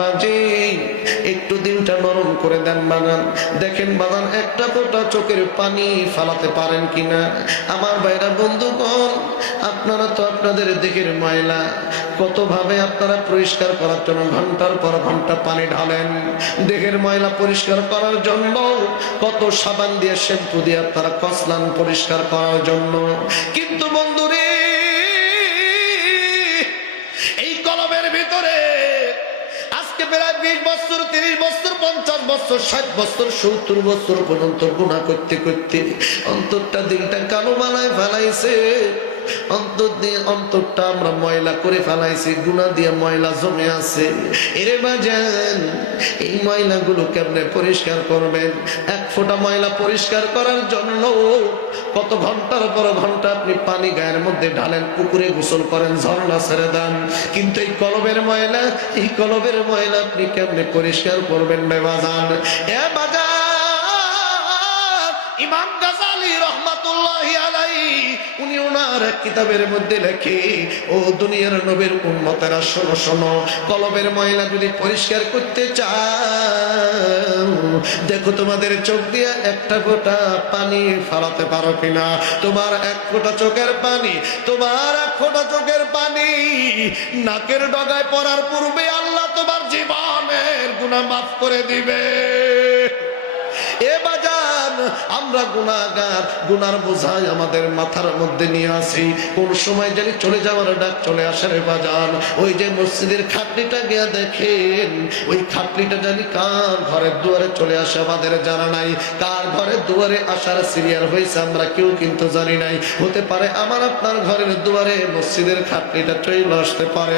বাজি একটু দিলটা নরম করে দেন বাগান। দেখেন বাগান একটা ফোঁটা চোখের পানি ফালাতে পারেন কিনা। আমার ভাইরা বন্ধুগণ, আপনারা তো আপনাদের দেহের ময়লা কত ভাবে আপনারা পরিষ্কার করার জন্য ঘন্টার পর ঘন্টা পানি ঢালেন। দেহের ময়লা পরিষ্কার করার জন্য কত সাবান দিয়ে শ্যাম্পু দিয়ে আপনারা কসলান পরিষ্কার করার জন্য। কিন্তু বন্ধুরে, এই কলমের ভিতরে আজকে প্রায় 20 বছর, 30 বছর, 50 বছর, 60 বছর, 70 বছর পর্যন্ত গুনাহ করতে করতে অন্তরটা দিলটা কালো বানায় ফেলাইছে। অন্তরটা আমরা ময়লা করে ফেলাইছি, গুনাহ দিয়ে ময়লা জমে আছে। এরে বাজান, এই ময়লাগুলো কেমনে পরিষ্কার করবেন? এক ফোঁটা ময়লা পরিষ্কার করার জন্য কত ঘন্টার পর ঘন্টা আপনি পানি গায়ের মধ্যে ঢালেন, পুকুরে গোসল করেন, ঝর্ণা ছেড়ে দেন। কিন্তু এই কলবের ময়লা, এই কলবের ময়লা আপনি কেমনে পরিষ্কার করবেন রে বাজান? এ বাজান, ইমাম গাজালি রহমাতুল্লাহি আলাইহি উনি ওনার কিতাবের মধ্যে লেখে, ও দুনিয়ার নবীর উম্মতেরা শোনো শোনো, কলবের ময়লা যদি পরিষ্কার করতে চাও, দেখো তোমাদের চোখ দিয়ে একটা ফোঁটা পানি ফালাতে পারো কিনা। তোমার এক ফোঁটা চোখের পানি, তোমার এক ফোঁটা চোখের পানি নাকের ডগায় পড়ার পূর্বে আল্লাহ তোমার জীবনের গুনাহ মাফ করে দিবে। এ বাজান, আমরা গুনাহগার, গুনার বোঝাই আমাদের মাথার মধ্যে নিয়ে আসি। কোন সময় জানি চলে যাওয়ার ডাক চলে আসে রে বাজান। ওই যে মসজিদের খাটলিটা গিয়া দেখেন, ওই খাটলিটা জানি কার ঘরের দুয়ারে চলে আসে আমাদের জানা নাই। কার ঘরের দুয়ারে আসার সিরিয়াল হয়েছে আমরা কেউ কিন্তু জানি নাই। হতে পারে আমার আপনার ঘরের দুয়ারে মসজিদের খাটলিটা চলে আসতে পারে।